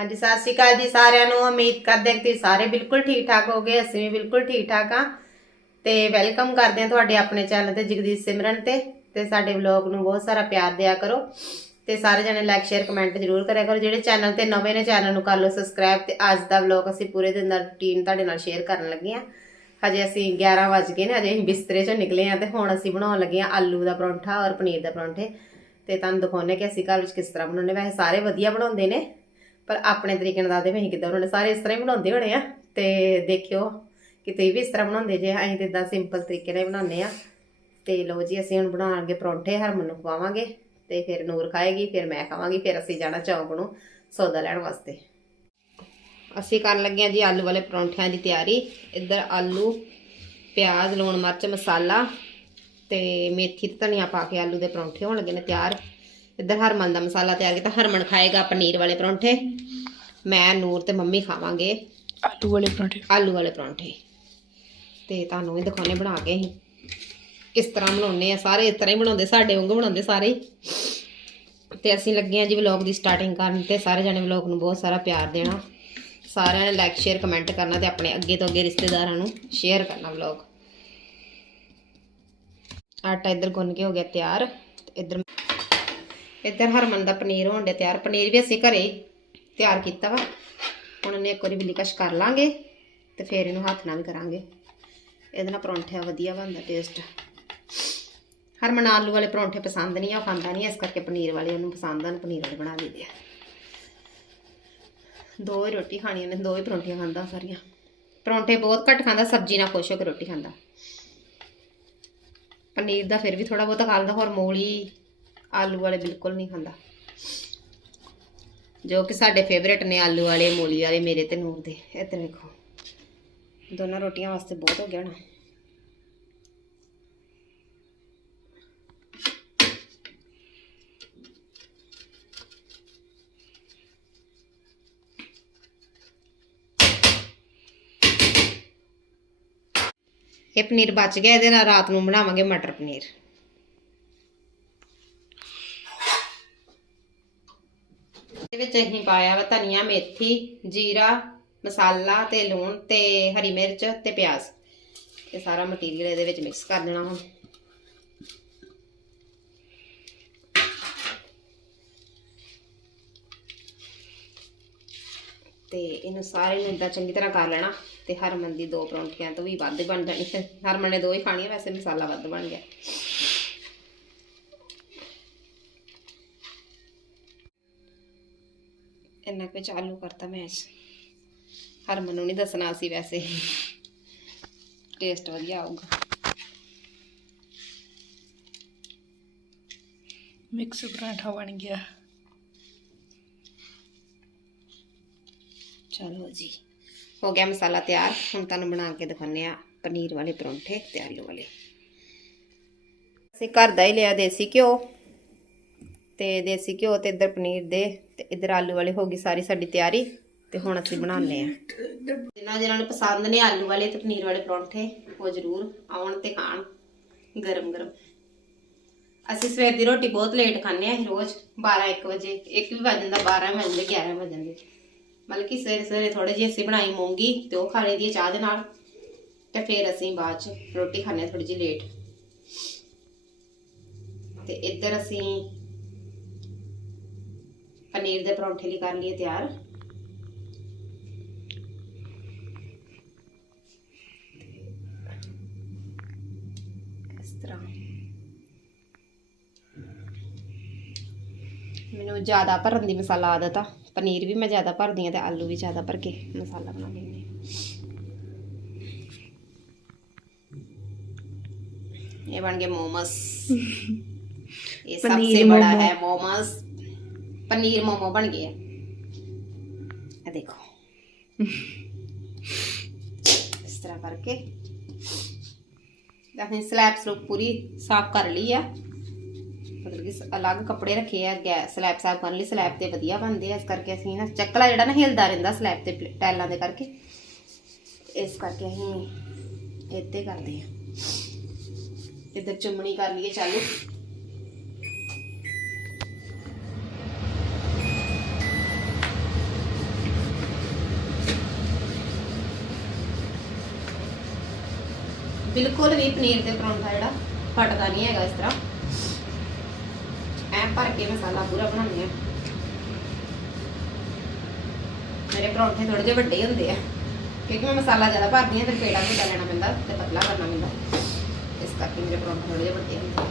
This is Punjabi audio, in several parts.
ਹਾਂਜੀ, ਸਤਿ ਸ਼੍ਰੀ ਅਕਾਲ ਜੀ ਸਾਰਿਆਂ ਨੂੰ। ਉਮੀਦ ਕਰਦੇ ਹਾਂ ਕਿ ਤੁਸੀਂ ਸਾਰੇ ਬਿਲਕੁਲ ਠੀਕ ਠਾਕ ਹੋਗੇ, ਅਸੀਂ ਵੀ ਬਿਲਕੁਲ ਠੀਕ ਠਾਕ ਆ ਤੇ ਵੈਲਕਮ ਕਰਦੇ ਹਾਂ ਤੁਹਾਡੇ ਆਪਣੇ ਚੈਨਲ ਤੇ ਜਗਦੀਸ਼ ਸਿਮਰਨ ਤੇ। ਤੇ ਸਾਡੇ ਵਲੌਗ ਨੂੰ ਬਹੁਤ ਸਾਰਾ ਪਿਆਰ ਦਿਆ ਕਰੋ। ਤੇ ਸਾਰੇ ਜਣੇ ਲਾਈਕ ਸ਼ੇਅਰ ਕਮੈਂਟ ਜ਼ਰੂਰ ਕਰਿਆ ਕਰੋ। ਜਿਹੜੇ ਚੈਨਲ ਤੇ ਨਵੇਂ ਨੇ, ਚੈਨਲ ਨੂੰ ਕਰ ਲਓ ਸਬਸਕ੍ਰਾਈਬ ਤੇ ਅੱਜ ਦਾ ਵਲੌਗ ਅਸੀਂ ਪੂਰੇ ਦਿਨ ਦਾ ਰੁਟੀਨ ਤੁਹਾਡੇ ਨਾਲ ਸ਼ੇਅਰ ਕਰਨ ਲੱਗੇ ਆ ਹਜੇ ਅਸੀਂ 11 ਵਜ ਗਏ ਨੇ, ਹਜੇ ਅਸੀਂ ਬਿਸਤਰੇ ਚੋਂ ਨਿਕਲੇ ਆ ਤੇ ਹੁਣ ਅਸੀਂ ਬਣਾਉਣ ਲੱਗੇ ਆ ਆਲੂ ਦਾ ਪਰੌਂਠਾ ਔਰ ਪਨੀਰ ਦਾ ਪਰੌਂਠੇ। ਤੇ ਤੁਹਾਨੂੰ ਦਿਖਾਉਣੇ ਕਿ ਅਸੀਂ ਘਰ ਵਿੱਚ ਕਿਸ ਤਰ੍ਹਾਂ ਬਣਾਉਂਦੇ ਵੈਸੇ ਸਾਰੇ ਵਧੀਆ ਬਣਾਉਂਦੇ ਨੇ। ਪਰ ਆਪਣੇ ਤਰੀਕੇ ਨਾਲ ਦੱਸਦੇ ਵੀ ਅਸੀਂ ਕਿੱਦਾਂ ਬਣਾਉਣੇ। ਸਾਰੇ ਇਸ ਤਰ੍ਹਾਂ ਹੀ ਬਣਾਉਂਦੇ ਹੋਣੇ ਆ ਤੇ ਦੇਖਿਓ ਕਿ ਤੁਸੀਂ ਵੀ ਇਸ ਤਰ੍ਹਾਂ ਬਣਾਉਂਦੇ ਜੇ। ਅਸੀਂ ਤੇ ਇਦਾਂ ਸਿੰਪਲ ਤਰੀਕੇ ਨਾਲ ਹੀ ਬਣਾਉਂਦੇ ਆ। ਤੇ ਲਓ ਜੀ, ਅਸੀਂ ਹੁਣ ਬਣਾਉਣਗੇ ਪਰੌਂਠੇ, ਹਰਮਨ ਨੂੰ ਖਵਾਵਾਂਗੇ ਤੇ ਫਿਰ ਨੂਰ ਖਾਏਗੀ, ਫਿਰ ਮੈਂ ਖਾਵਾਂਗੀ, ਫਿਰ ਅਸੀਂ ਜਾਣਾ ਚੌਂਕ ਨੂੰ ਸੌਦਾ ਲੈਣ ਵਾਸਤੇ। ਅਸੀਂ ਕਰਨ ਲੱਗੇ ਹਾਂ ਜੀ ਆਲੂ ਵਾਲੇ ਪਰੌਂਠਿਆਂ ਦੀ ਤਿਆਰੀ। ਇੱਧਰ ਆਲੂ, ਪਿਆਜ਼, ਲੂਣ, ਮਿਰਚ, ਮਸਾਲਾ ਤੇ ਮੇਥੀ ਤੇ ਧਨੀਆ ਪਾ ਕੇ ਆਲੂ ਦੇ ਪਰੌਂਠੇ ਹੋਣ ਲੱਗੇ ਨੇ ਤਿਆਰ। ਇੱਧਰ ਹਰਮਨ ਦਾ ਮਸਾਲਾ ਤਿਆਰ ਕੀਤਾ। ਹਰਮਨ ਖਾਏਗਾ ਪਨੀਰ ਵਾਲੇ ਪਰੌਂਠੇ। ਮੈਂ ਨੂਰ ਤੇ ਮੰਮੀ ਖਾਵਾਂਗੇ। ਆਲੂ ਵਾਲੇ ਪਰਾਂਠੇ। ਆਲੂ ਵਾਲੇ ਪਰੌਂਠੇ। ਤੇ ਤੁਹਾਨੂੰ ਵੀ ਦਿਖਾਉਣੇ ਬਣਾ ਕੇ ਅਸੀਂ। ਕਿਸ ਤਰ੍ਹਾਂ ਬਣਾਉਨੇ ਆ ਸਾਰੇ ਇਸ ਤਰ੍ਹਾਂ ਹੀ ਬਣਾਉਂਦੇ ਸਾਡੇ ਵਾਂਗੂ ਬਣਾਉਂਦੇ ਸਾਰੇ। ਤੇ ਅਸੀਂ ਲੱਗੇ ਆ ਜੀ ਵਲੌਗ ਦੀ ਸਟਾਰਟਿੰਗ ਕਰਨ ਤੇ ਸਾਰੇ ਜਣੇ ਵਲੌਗ ਨੂੰ ਬਹੁਤ ਸਾਰਾ ਪਿਆਰ ਦੇਣਾ। ਸਾਰਿਆਂ ਨੇ ਲਾਈਕ ਸ਼ੇਅਰ ਕਮੈਂਟ ਕਰਨਾ ਤੇ ਆਪਣੇ ਅੱਗੇ ਤੋਂ ਅੱਗੇ ਰਿਸ਼ਤੇਦਾਰਾਂ ਨੂੰ ਸ਼ੇਅਰ ਕਰਨਾ ਵਲੌਗ। ਆਟਾ ਇੱਧਰ ਗੁੰਨ ਕੇ ਹੋ ਗਿਆ ਤਿਆਰ। ਇੱਧਰ ਇੱਧਰ ਹਰਮਨ ਦਾ ਪਨੀਰ ਹੋਣ ਡਿਆ ਤਿਆਰ। ਪਨੀਰ ਵੀ ਅਸੀਂ ਘਰੇ ਤਿਆਰ ਕੀਤਾ ਵਾ। ਹੁਣ ਇਹਨੇ ਇੱਕ ਵਾਰੀ ਬਿਲੀਕਸ਼ ਕਰ ਲਾਂਗੇ ਤੇ ਫਿਰ ਇਹਨੂੰ ਹੱਥ ਨਾਲ ਵੀ ਕਰਾਂਗੇ। ਇਹਦੇ ਨਾਲ ਪਰੌਂਠਿਆ ਵਧੀਆ ਬਣਦਾ ਟੇਸਟ ਹਰਮਨ ਆਲੂ ਵਾਲੇ ਪਰੌਂਠੇ ਪਸੰਦ ਨਹੀਂ ਆ, ਉਹ ਖਾਂਦਾ ਨਹੀਂ ਇਸ ਕਰਕੇ ਪਨੀਰ ਵਾਲੇ ਉਹਨੂੰ ਪਸੰਦ ਹਨ ਪਨੀਰ ਵਾਲੇ ਬਣਾ ਦਿੰਦੇ ਆ। ਦੋ ਹੀ ਰੋਟੀ ਖਾਣੀਆਂ ਨੇ, ਦੋ ਹੀ ਪਰੌਂਠੀਆਂ ਖਾਂਦਾ ਸਾਰੀਆਂ। ਪਰੌਂਠੇ ਬਹੁਤ ਘੱਟ ਖਾਂਦਾ, ਸਬਜ਼ੀ ਨਾਲ ਖੁਸ਼ ਹੋ ਕੇ ਰੋਟੀ ਖਾਂਦਾ। ਪਨੀਰ ਦਾ ਫਿਰ ਵੀ ਥੋੜਾ ਬਹੁਤਾ ਖਾ ਲੈਂਦਾ ਹੋਰ ਮੂਲੀ ਆਲੂ ਵਾਲੇ ਬਿਲਕੁਲ ਨਹੀਂ ਖਾਂਦਾ। ਜੋ ਕਿ ਸਾਡੇ ਫੇਵਰੇਟ ਨੇ ਆਲੂ ਵਾਲੇ, ਮੂਲੀ ਵਾਲੇ, ਮੇਰੇ ਤੇ ਨੂਰ ਦੇ। ਇੱਧਰ ਵੇਖੋ। ਦੋਨਾਂ ਰੋਟੀਆਂ ਵਾਸਤੇ ਬਹੁਤ ਹੋ ਗਿਆ ਨਾ ਇਹ ਪਨੀਰ ਬਚ ਗਿਆ, ਇਹਦੇ ਨਾਲ ਰਾਤ ਨੂੰ ਬਣਾਵਾਂਗੇ ਮਟਰ ਪਨੀਰ। ਵਿੱਚ ਅਸੀਂ ਪਾਇਆ ਵਾ ਧਨੀਆ, ਮੇਥੀ, ਜੀਰਾ, ਮਸਾਲਾ ਤੇ ਲੂਣ ਤੇ ਹਰੀ ਮਿਰਚ ਤੇ ਪਿਆਜ਼। ਇਹ ਸਾਰਾ ਮਟੀਰੀਅਲ ਇਹਦੇ ਵਿੱਚ ਮਿਕਸ ਕਰ ਦੇਣਾ ਹੁਣ ਤੇ ਇਹਨੂੰ ਸਾਰੇ ਨੂੰ ਇਦਾਂ ਚੰਗੀ ਤਰ੍ਹਾਂ ਕਰ ਲੈਣਾ ਤੇ ਹਰਮਨ ਦੀ ਦੋ ਪਰੌਂਠੀਆਂ ਤੋਂ ਵੀ ਵੱਧ ਬਣ ਜਾਣੀ। ਹਰਮਨ ਨੇ ਦੋ ਹੀ ਖਾਣੀਆਂ, ਵੈਸੇ ਮਸਾਲਾ ਵੱਧ ਬਣ ਗਿਆ। ਇੰਨਾ ਕੁ ਵਿੱਚ ਆਲੂ ਕਰਤਾ ਮੈਸ਼ ਹਰਮਨ ਨੂੰ ਨਹੀਂ ਦੱਸਣਾ ਸੀ ਵੈਸੇ। ਟੇਸਟ ਵਧੀਆ ਆਊਗਾ। ਮਿਕਸ ਪਰਾਂਠਾ ਬਣ ਗਿਆ। ਚਲੋ ਜੀ ਹੋ ਗਿਆ ਮਸਾਲਾ ਤਿਆਰ। ਹੁਣ ਤੁਹਾਨੂੰ ਬਣਾ ਕੇ ਦਿਖਾਉਂਦੇ ਆ ਪਨੀਰ ਵਾਲੇ ਪਰੌਂਠੇ ਤੇ ਆਲੂ ਵਾਲੇ। ਅਸੀਂ ਘਰ ਦਾ ਹੀ ਲਿਆ ਦੇਸੀ ਘਿਓ। ਤੇ ਦੇਸੀ ਘਿਓ ਤੇ ਇੱਧਰ ਪਨੀਰ ਦੇ ਤੇ ਇੱਧਰ ਆਲੂ ਵਾਲੇ ਹੋ ਗਈ ਸਾਰੀ ਸਾਡੀ ਤਿਆਰੀ ਤੇ ਹੁਣ ਅਸੀਂ ਬਣਾਉਂਦੇ ਆ ਜਿਨ੍ਹਾਂ ਜਿਹਨਾਂ ਨੂੰ ਪਸੰਦ ਨੇ ਆਲੂ ਵਾਲੇ ਤੇ ਪਨੀਰ ਵਾਲੇ ਪਰੌਂਠੇ, ਉਹ ਜ਼ਰੂਰ ਆਉਣ ਤੇ ਖਾਣ। ਗਰਮ ਗਰਮ। ਅਸੀਂ ਸਵੇਰ ਦੀ ਰੋਟੀ ਬਹੁਤ ਲੇਟ ਖਾਂਦੇ ਆ ਰੋਜ਼ 12 1 ਵਜੇ। ਇੱਕ ਵੀ ਵੱਜ ਜਾਂਦਾ 12 ਵਜ ਜਾਂਦੇ 11 ਵਜ ਜਾਂਦੇ। ਮਤਲਬ ਕਿ ਸਵੇਰੇ ਸਵੇਰੇ ਥੋੜੇ ਜਿਹੀ ਅਸੀਂ ਬਣਾਈ ਮੂੰਗੀ ਤੇ ਉਹ ਖਾ ਲਈ ਹੈ ਚਾਹ ਦੇ ਨਾਲ। ਤੇ ਫਿਰ ਅਸੀਂ ਬਾਅਦ ਚ ਰੋਟੀ ਖਾਂਦੇ ਥੋੜੀ ਜਿਹੀ ਲੇਟ ਤੇ ਇੱਧਰ ਅਸੀਂ ਪਨੀਰ ਦੇ ਪਰੌਂਠੇ ਲਈ ਕਰ ਲਈਏ ਤਿਆਰ। ਇਸ ਤਰ੍ਹਾਂ। ਮੈਨੂੰ ਜ਼ਿਆਦਾ ਭਰਨ ਦੀ ਮਸਾਲਾ ਆਦਤ ਆ। ਪਨੀਰ ਵੀ ਮੈਂ ਜ਼ਿਆਦਾ ਭਰਦੀ ਆ ਤੇ ਆਲੂ ਵੀ ਜ਼ਿਆਦਾ ਭਰ ਕੇ ਮਸਾਲਾ ਬਣਾ ਲੈਂਦੀ ਇਹ ਬਣ ਗਏ ਮੋਮਸ। ਇਹ ਸਭ ਸੇ ਬੜਾ। ਹੈ ਮੋਮਸ। ਪਨੀਰ ਮੋਮੋ ਬਣ ਗਏ ਇਹ ਦੇਖੋ। ਇਸ ਤਰ੍ਹਾਂ ਕਰਕੇ। ਅਸੀਂ ਸਲੈਬ ਸਲੂਬ ਪੂਰੀ ਸਾਫ਼ ਕਰ ਲਈ ਆ। ਮਤਲਬ ਕਿ ਅਲੱਗ ਕੱਪੜੇ ਰੱਖੇ ਆ ਗੈਸ ਸਲੈਬ ਸਾਫ਼ ਕਰਨ ਲਈ ਸਲੈਬ ਤੇ ਵਧੀਆ ਬਣਦੇ ਆ। ਇਸ ਕਰਕੇ ਅਸੀਂ ਨਾ ਚੱਕਲਾ ਜਿਹੜਾ ਨਾ ਹਿਲਦਾ ਰਹਿੰਦਾ ਸਲੈਬ ਤੇ ਪਲ- ਟਾਇਲਾਂ ਦੇ ਕਰਕੇ। ਇਸ ਕਰਕੇ ਅਸੀਂ ਇੱਥੇ ਕਰਦੇ ਆ। ਇੱਧਰ ਚੁੰਮਣੀ ਕਰ ਲਈਏ ਚਾਲੂ। ਬਿਲਕੁਲ ਵੀ ਪਨੀਰ ਤੇ ਪਰੌਂਠਾ ਜਿਹੜਾ ਫਟਦਾ ਨਹੀਂ ਹੈਗਾ ਇਸ ਤਰ੍ਹਾਂ। ਐ ਭਰ ਕੇ ਮਸਾਲਾ ਪੂਰਾ ਬਣਾਉਂਦੇ ਆ ਮੇਰੇ ਪਰੌਂਠੇ ਥੋੜੇ ਜਿਹੇ ਵੱਡੇ ਹੁੰਦੇ ਆ, ਕਿਉਂਕਿ ਮੈਂ ਮਸਾਲਾ ਜ਼ਿਆਦਾ ਭਰਦੀ ਆ ਤੇ ਪੇੜਾ ਪੂੜਾ ਲੈਣਾ ਪੈਂਦਾ ਤੇ ਪਤਲਾ ਕਰਨਾ ਪੈਂਦਾ। ਇਸ ਕਰਕੇ ਮੇਰੇ ਪਰੌਂਠੇ ਥੋੜੇ ਜਿਹੇ ਵੱਡੇ ਹੁੰਦੇ ਆ।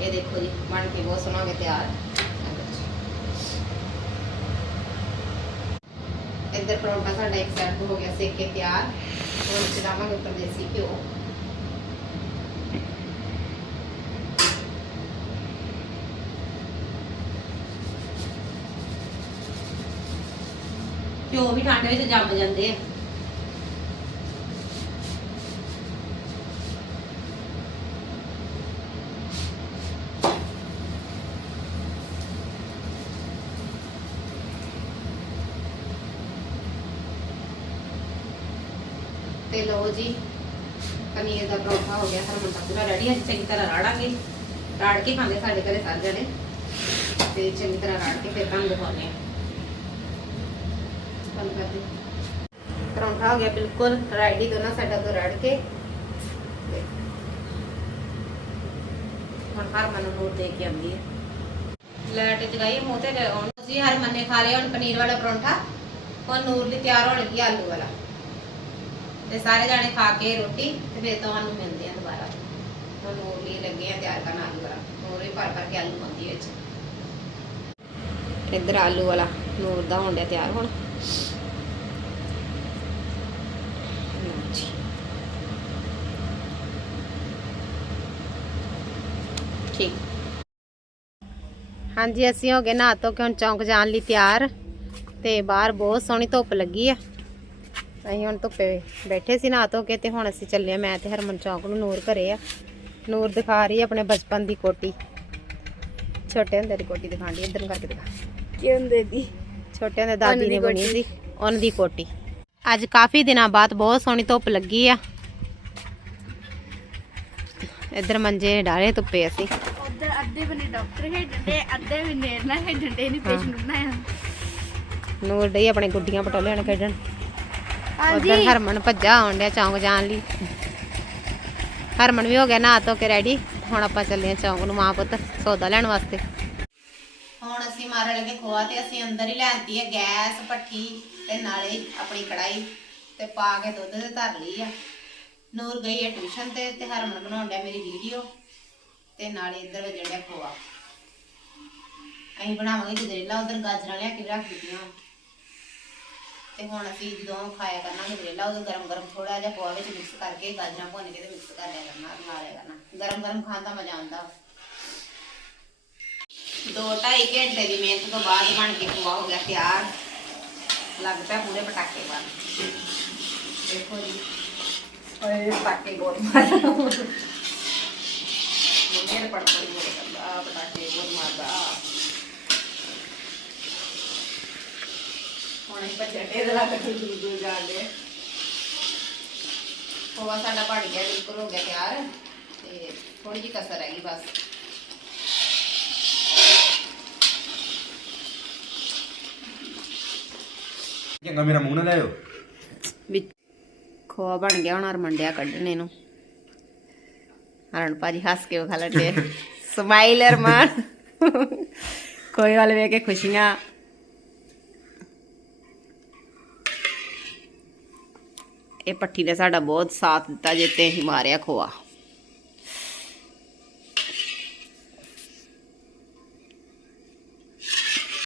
ਇਹ ਦੇਖੋ ਜੀ, ਬਣ ਕੇ ਬਹੁਤ ਸੋਹਣਾ ਹੋ ਗਿਆ ਤਿਆਰ। ਇੱਧਰ ਪਰੌਂਠਾ ਸਾਡਾ ਇੱਕ ਸਾਈਡ ਹੋ ਗਿਆ ਸੇਕ ਕੇ ਤਿਆਰ। ਹੁਣ ਚਲਾਵਾਂਗੇ ਉੱਪਰ ਦੇਸੀ ਘਿਓ। ਘਿਓ ਵੀ ਠੰਡ ਵਿੱਚ ਜੰਮ ਜਾਂਦੇ ਆ। ਤੇ ਲਓ ਜੀ, ਪਨੀਰ ਦਾ ਪਰੌਂਠਾ ਹੋ ਗਿਆ, ਹਰਮਨ ਦਾ ਪੂਰਾ ਰੈਡੀ ਹੈ ਚੰਗੀ ਤਰ੍ਹਾਂ ਰਾੜਾਂਗੇ। ਰਾੜ ਕੇ ਖਾਂਦੇ ਸਾਡੇ ਘਰੇ ਸਾਰੇ ਜਣੇ ਤੇ ਚੰਗੀ ਤਰ੍ਹਾਂ ਰਾੜ ਕੇ ਫਿਰ ਤੁਹਾਨੂੰ ਦਿਖਾਉਂਦੇ ਆ ਬੰਦ ਪਰੌਂਠਾ ਹੋ ਗਿਆ ਬਿਲਕੁਲ ਰੈਡੀ ਦੋਨਾਂ ਸਾਈਡਾਂ ਤੋਂ ਰੜ ਕੇ। ਹੁਣ ਹਰਮਨ ਨੂੰ ਦੇ ਕੇ ਆਉਂਦੀ ਹੈ। ਲੈਟ ਜਗਾਈ, ਮੂੰਹ ਤੇ ਹੁਣ ਹਰਮਨ ਨੇ ਖਾ ਲਿਆ ਹੁਣ ਪਨੀਰ ਵਾਲਾ ਪਰੌਂਠਾ। ਹੁਣ ਨੂਰ ਲਈ ਤਿਆਰ ਹੋਣ ਲੱਗੀ ਆਲੂ ਵਾਲਾ। ਤੇ ਸਾਰੇ ਜਾਣੇ ਖਾ ਕੇ ਰੋਟੀ ਤੇ ਫਿਰ ਤੁਹਾਨੂੰ ਮਿਲਦੇ ਆ ਦੁਬਾਰਾ। ਹੁਣ ਨੂਰ ਲਈ ਲੱਗੇ ਆ ਤਿਆਰ ਕਰਨ ਆਲੂ ਵਾਲਾ। ਨੂਰ ਵੀ ਭਰ ਭਰ ਕੇ ਆਲੂ ਪਾਉਂਦੀ ਵਿੱਚ। ਇੱਧਰ ਆਲੂ ਵਾਲਾ ਨੂਰ ਦਾ ਹੋਣ ਡਿਆ ਤਿਆਰ ਹੁਣ। ਠੀਕ। ਹਾਂਜੀ, ਅਸੀਂ ਹੋ ਗਏ ਨਹਾ ਧੋ ਕੇ ਹੁਣ ਚੌਂਕ ਜਾਣ ਲਈ ਤਿਆਰ। ਤੇ ਬਾਹਰ ਬਹੁਤ ਸੋਹਣੀ ਧੁੱਪ ਲੱਗੀ ਆ। ਅਸੀਂ ਹੁਣ ਧੁੱਪੇ ਬੈਠੇ ਸੀ ਨਹਾ ਧੋ ਕੇ ਤੇ ਹੁਣ ਅਸੀਂ ਚੱਲੇ ਆ ਮੈਂ ਤੇ ਹਰਮਨ ਚੌਂਕ ਨੂੰ ਨੂਰ ਘਰੇ ਆ। ਨੂਰ ਦਿਖਾ ਰਹੀ ਆਪਣੇ ਬਚਪਨ ਦੀ ਕੋਟੀ। ਛੋਟੇ ਹੁੰਦੇ ਦੀ ਕੋਟੀ ਦਿਖਾਣ ਦੀ ਇੱਧਰ ਨੂੰ ਕਰਕੇ ਦਿਖਾ। ਕੀ ਹੁੰਦੇ ਦੀ? ਛੋਟੇ ਹੁੰਦੇ ਦਾਦੀ ਨੇ ਬਣੀ। ਸੀ ਉਹਨਾਂ ਦੀ ਕੋਟੀ। ਅੱਜ ਕਾਫੀ ਦਿਨਾਂ ਬਾਅਦ ਬਹੁਤ ਸੋਹਣੀ ਧੁੱਪ ਲੱਗੀ ਆ। ਇੱਧਰ ਮੰਜੇ ਡਾਲੇ ਧੁੱਪੇ ਅਸੀਂ। ਉਧਰ ਅੱਧੇ ਬਨੇ ਡਾਕਟਰ ਖੇਡਦੇ ਅੱਧੇ ਬਨੇ ਨਾ ਖੇਡਦੇ ਨਹੀਂ ਪੇਸ਼ੈਂਟ ਬਣਾਇਆ। ਨੂਰ ਡਈ ਆਪਣੇ ਗੁੱਡੀਆਂ ਪਟੋਲਿਆਂ ਨਾਲ ਖੇਡਣ। ਉਧਰ ਹਰਮਨ ਭੱਜਾ ਆਉਣ ਡਿਆ ਚੌਂਕ ਜਾਣ ਲਈ। ਹਰਮਨ ਵੀ ਹੋ ਗਿਆ ਨਹਾ ਧੋ ਕੇ ਰੈਡੀ ਹੁਣ ਆਪਾਂ ਚੱਲੇ ਆ ਚੌਂਕ ਨੂੰ ਮਾਂ ਪੁੱਤ ਸੌਦਾ ਲੈਣ ਵਾਸਤੇ। ਹੁਣ ਅਸੀਂ ਮਾਰਨ ਲੱਗੇ ਖੋਆ ਤੇ ਅਸੀਂ ਅੰਦਰ ਹੀ ਲੈਂਦੀ ਹੈ ਗੈਸ ਪੱਠੀ ਤੇ ਨਾਲੇ ਆਪਣੀ ਕੜਾਈ ਤੇ ਪਾ ਕੇ ਦੁੱਧ ਤੇ ਧਰ ਲਈ ਆ। ਨੂਰ ਗਈ ਹੈ ਟਿਊਸ਼ਨ ਤੇ ਤੇ ਹਰਮਨ ਬਣਾਉਣ ਡਿਆ ਮੇਰੀ ਵੀਡੀਓ ਤੇ ਨਾਲੇ ਇੱਧਰ ਵਜਣ ਡਿਆ ਖੋਆ। ਅਸੀਂ ਬਣਾਵਾਂਗੇ ਗਜਰੇਲਾ ਉਧਰ ਗਾਜਰਾਂ ਲਿਆ ਕੇ ਰੱਖ ਦਿੱਤੀਆਂ। ਤੇ ਹੁਣ ਅਸੀਂ ਜਦੋਂ ਖਾਇਆ ਕਰਨਾ ਗਜਰੇਲਾ ਉਦੋਂ ਗਰਮ ਗਰਮ ਥੋੜਾ ਜਿਹਾ ਖੋਆ ਵਿੱਚ ਮਿਕਸ ਕਰਕੇ ਗਾਜਰਾਂ ਭੁੰਨ ਕੇ ਤੇ ਮਿਕਸ ਕਰ ਲਿਆ ਕਰਨਾ, ਬਣਾ ਲਿਆ ਕਰਨਾ। ਗਰਮ ਗਰਮ ਖਾਣ ਦਾ ਮਜ਼ਾ ਆਉਂਦਾ। ਦੋ ਢਾਈ ਘੰਟੇ ਦੀ ਮਿਹਨਤ ਤੋਂ ਬਾਅਦ ਬਣ ਕੇ ਖੋਆ ਹੋ ਗਿਆ ਤਿਆਰ। ਲੱਗ ਪਿਆ ਪੂਰੇ ਪਟਾਕੇ ਬਣ ਦੇਖੋ ਜੀ, ਓਏ ਪਟਾਕੇ ਬਹੁਤ ਮਾਰਦਾ ਮੰਮੀ ਪਟਾਕੇ ਬਹੁਤ ਕਰਦਾ ਪਟਾਕੇ ਬਹੁਤ ਮਾਰਦਾ ਹੁਣ ਇਹ ਬੱਚੇ ਦੇ ਲਾ ਕੇ ਦੂਰ ਦੂਰ ਜਾਂਦੇ ਖੋਆ ਸਾਡਾ ਬਣ ਗਿਆ ਬਿਲਕੁਲ ਹੋ ਗਿਆ ਤਿਆਰ ਤੇ ਥੋੜੀ ਜਿਹੀ ਕਸਰ ਹੈਗੀ ਬਸ। ਚੰਗਾ ਮੇਰਾ ਮੂੰਹ ਨਾ ਲਾਇਓ ਵਿੱਚ ਖੋਆ ਬਣ ਗਿਆ ਹੁਣ ਹਰਮੰਡਿਆ ਕੱਢਣੇ ਨੂੰ। ਹਰਨ ਭਾਜੀ ਹੱਸ ਕੇ ਵਿਖਾ ਲੱਗੇ ਸਮਾਈਲ ਅਰਮਾਨ ਕੋਈ ਵਾਲ ਵੇਖ ਕੇ ਖੁਸ਼ੀਆਂ। ਇਹ ਪੱਠੀ ਨੇ ਸਾਡਾ ਬਹੁਤ ਸਾਥ ਦਿੱਤਾ ਜੇ 'ਤੇ ਅਸੀਂ ਮਾਰਿਆ ਖੋਆ।